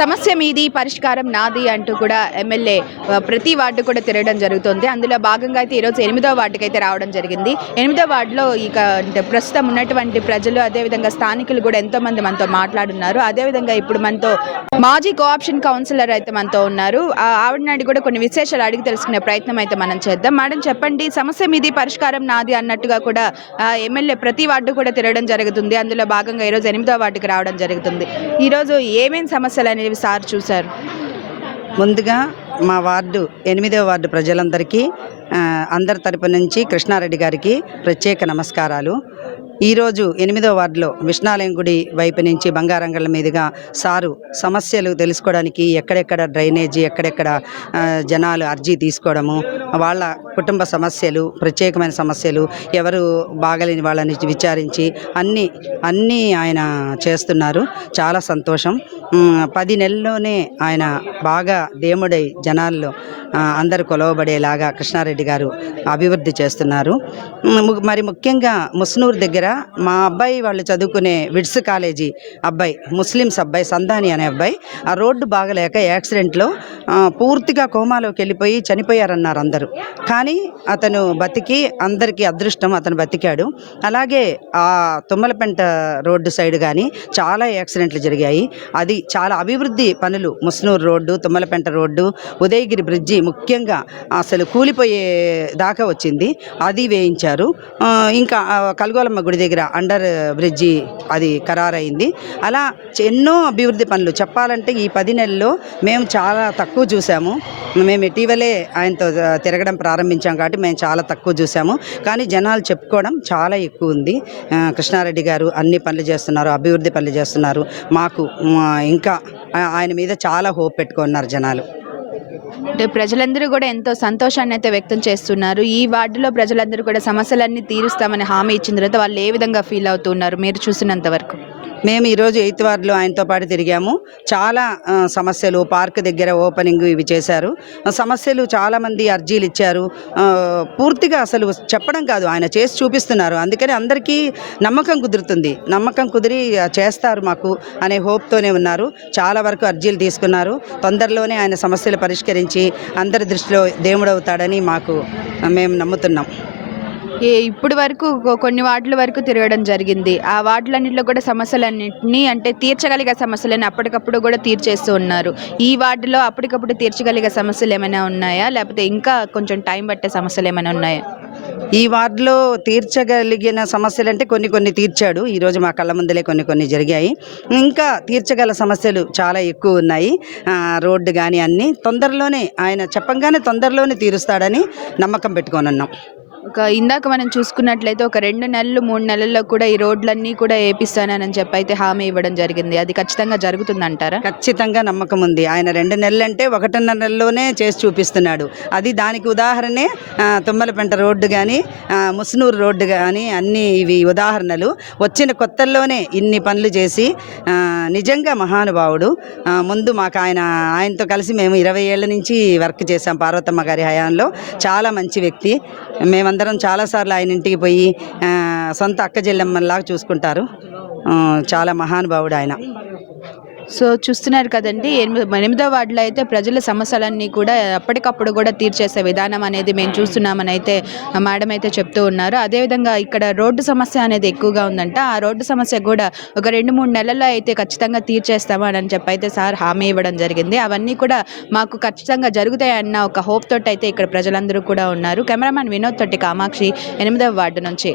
సమస్య మీది పరిష్కారం నాది అంటూ కూడా ఎమ్మెల్యే ప్రతి వార్డు కూడా తిరగడం జరుగుతుంది. అందులో భాగంగా అయితే ఈరోజు ఎనిమిదో వార్డుకి అయితే రావడం జరిగింది. ఎనిమిదో వార్డులో ఇక అంటే ప్రస్తుతం ఉన్నటువంటి ప్రజలు అదేవిధంగా స్థానికులు కూడా ఎంతో మంది మనతో మాట్లాడున్నారు. అదేవిధంగా ఇప్పుడు మనతో మాజీ కోఆప్షన్ కౌన్సిలర్ అయితే మనతో ఉన్నారు. ఆవిడ నాడు కూడా కొన్ని విశేషాలు అడిగి తెలుసుకునే ప్రయత్నం అయితే మనం చేద్దాం. మేడం చెప్పండి సమస్య మీది పరిష్కారం నాది అన్నట్టుగా కూడా ఎమ్మెల్యే ప్రతి వార్డు కూడా తిరగడం జరుగుతుంది. అందులో భాగంగా ఈరోజు ఎనిమిదో వార్డుకి రావడం జరుగుతుంది. ఈరోజు ఏమేమి సమస్యలు అనేవి సార్ చూశారు. ముందుగా మా వార్డు ఎనిమిదవ వార్డు ప్రజలందరికీ అందరి తరపు నుంచి కృష్ణారెడ్డి గారికి ప్రత్యేక నమస్కారాలు. ఈరోజు ఎనిమిదో వార్డులో విష్ణాలయం గుడి వైపు నుంచి బంగారంగళ్ళ మీదుగా సారు సమస్యలు తెలుసుకోవడానికి ఎక్కడెక్కడ డ్రైనేజీ ఎక్కడెక్కడ జనాలు అర్జీ తీసుకోవడము వాళ్ళ కుటుంబ సమస్యలు ప్రత్యేకమైన సమస్యలు ఎవరు బాగలేని వాళ్ళని విచారించి అన్నీ అన్నీ ఆయన చేస్తున్నారు. చాలా సంతోషం. పది నెలల్లోనే ఆయన బాగా దేముడై జనాల్లో అందరు కొలవబడేలాగా కృష్ణారెడ్డి గారు అభివృద్ధి చేస్తున్నారు. మరి ముఖ్యంగా ముస్నూరు దగ్గర మా అబ్బాయి వాళ్ళు చదువుకునే విడ్స్ కాలేజీ అబ్బాయి ముస్లిమ్స్ అబ్బాయి సంధాని అనే అబ్బాయి ఆ రోడ్డు బాగలేక యాక్సిడెంట్లో పూర్తిగా కోమాలోకి వెళ్ళిపోయి చనిపోయారన్నారు అందరూ. కానీ అతను బతికి అందరికీ అదృష్టం అతను బతికాడు. అలాగే ఆ తుమ్మలపెంట రోడ్డు సైడ్ కానీ చాలా యాక్సిడెంట్లు జరిగాయి. అది చాలా అభివృద్ధి పనులు. Musnuru road Tummalapenta road Udayagiri bridge ముఖ్యంగా అసలు కూలిపోయే దాకా వచ్చింది. అది వేయించారు. ఇంకా కలగోలమ్మ గుడి దగ్గర అండర్ బ్రిడ్జి అది ఖరారైంది. అలా ఎన్నో అభివృద్ధి పనులు. చెప్పాలంటే ఈ పది నెలల్లో మేము చాలా తక్కువ చూసాము. మేము ఇటీవలే ఆయనతో తిరగడం ప్రారంభించాం కాబట్టి మేము చాలా తక్కువ చూసాము. కానీ జనాలు చెప్పుకోవడం చాలా ఎక్కువ ఉంది. కృష్ణారెడ్డి గారు అన్ని పనులు చేస్తున్నారు అభివృద్ధి పనులు చేస్తున్నారు. మాకు ఇంకా ఆయన మీద చాలా హోప్ పెట్టుకున్నారు జనాలు. అంటే ప్రజలందరూ కూడా ఎంతో సంతోషాన్ని అయితే వ్యక్తం చేస్తున్నారు. ఈ వార్డులో ప్రజలందరూ కూడా సమస్యలన్నీ తీరుస్తామని హామీ ఇచ్చిన తర్వాత వాళ్ళు ఏ విధంగా ఫీల్ అవుతున్నారు మీరు చూసినంత వరకు. మేము ఈరోజు ఎయిత్ వార్డులో ఆయనతో పాటు తిరిగాము. చాలా సమస్యలు పార్క్ దగ్గర ఓపెనింగ్ ఇవి చేశారు. సమస్యలు చాలామంది అర్జీలు ఇచ్చారు. పూర్తిగా అసలు చెప్పడం కాదు. ఆయన చేసి చూపిస్తున్నారు. అందుకని అందరికీ నమ్మకం కుదురుతుంది. నమ్మకం కుదిరి చేస్తారు మాకు అనే హోప్తోనే ఉన్నారు. చాలా వరకు అర్జీలు తీసుకున్నారు. తొందరలోనే ఆయన సమస్యలు ఆవిష్కరించి అందరి దృష్టిలో దేవుడవుతాడని మాకు మేము నమ్ముతున్నాం. ఇప్పుడు వరకు కొన్ని వార్డుల వరకు తిరగడం జరిగింది. ఆ వార్డులన్నింటిలో కూడా సమస్యలన్నింటినీ అంటే తీర్చగలిగే సమస్యలను అప్పటికప్పుడు కూడా తీర్చేస్తూ ఉన్నారు. ఈ వార్డులో అప్పటికప్పుడు తీర్చగలిగే సమస్యలు ఏమైనా ఉన్నాయా? లేకపోతే ఇంకా కొంచెం టైం పట్టే సమస్యలు ఏమైనా ఉన్నాయా? ఈ వార్డులో తీర్చగలిగిన సమస్యలు అంటే కొన్ని కొన్ని తీర్చాడు. ఈరోజు మా కళ్ళ ముందలే కొన్ని కొన్ని జరిగాయి. ఇంకా తీర్చగల సమస్యలు చాలా ఎక్కువ ఉన్నాయి. రోడ్డు కానీ అన్నీ తొందరలోనే ఆయన చెప్పంగానే తొందరలోనే తీరుస్తాడని నమ్మకం పెట్టుకొని ఉన్నాం. ఒక ఇందాక మనం చూసుకున్నట్లయితే ఒక రెండు నెలలు మూడు నెలల్లో కూడా ఈ రోడ్లన్నీ కూడా వేపిస్తానని చెప్పి అయితే హామీ ఇవ్వడం జరిగింది. అది ఖచ్చితంగా జరుగుతుందంటారా? ఖచ్చితంగా నమ్మకం ఉంది. ఆయన రెండు నెలలంటే ఒకటిన్నర నెలలోనే చేసి చూపిస్తున్నాడు. అది దానికి ఉదాహరణే తుమ్మలపెంట రోడ్డు కానీ ముస్నూరు రోడ్డు కానీ అన్ని ఇవి ఉదాహరణలు. వచ్చిన కొత్తల్లోనే ఇన్ని పనులు చేసి నిజంగా మహానుభావుడు. ముందు మాకు ఆయన ఆయనతో కలిసి మేము ఇరవై ఏళ్ళ నుంచి వర్క్ చేశాం పార్వతమ్మ గారి హయాంలో. చాలా మంచి వ్యక్తి. మేము మేమందరం చాలాసార్లు ఆయన ఇంటికి పోయి సొంత అక్క చెల్లెమ్మలాగా చూసుకుంటారు. చాలా మహానుభావుడు ఆయన. సో చూస్తున్నారు కదండి ఎనిమిది ఎనిమిదో వార్డులో అయితే ప్రజల సమస్యలన్నీ కూడా అప్పటికప్పుడు కూడా తీర్చేసే విధానం అనేది మేము చూస్తున్నామని అయితే మేడం అయితే చెప్తూ ఉన్నారు. అదేవిధంగా ఇక్కడ రోడ్డు సమస్య అనేది ఎక్కువగా ఉందంట. ఆ రోడ్డు సమస్య కూడా ఒక రెండు మూడు నెలల్లో అయితే ఖచ్చితంగా తీర్చేస్తామని అని చెప్పి అయితే సార్ హామీ ఇవ్వడం జరిగింది. అవన్నీ కూడా మాకు ఖచ్చితంగా జరుగుతాయన్న ఒక హోప్ తోటి అయితే ఇక్కడ ప్రజలందరూ కూడా ఉన్నారు. కెమెరామ్యాన్ వినోద్ తోటి కామాక్షి ఎనిమిదవ వార్డు నుంచి.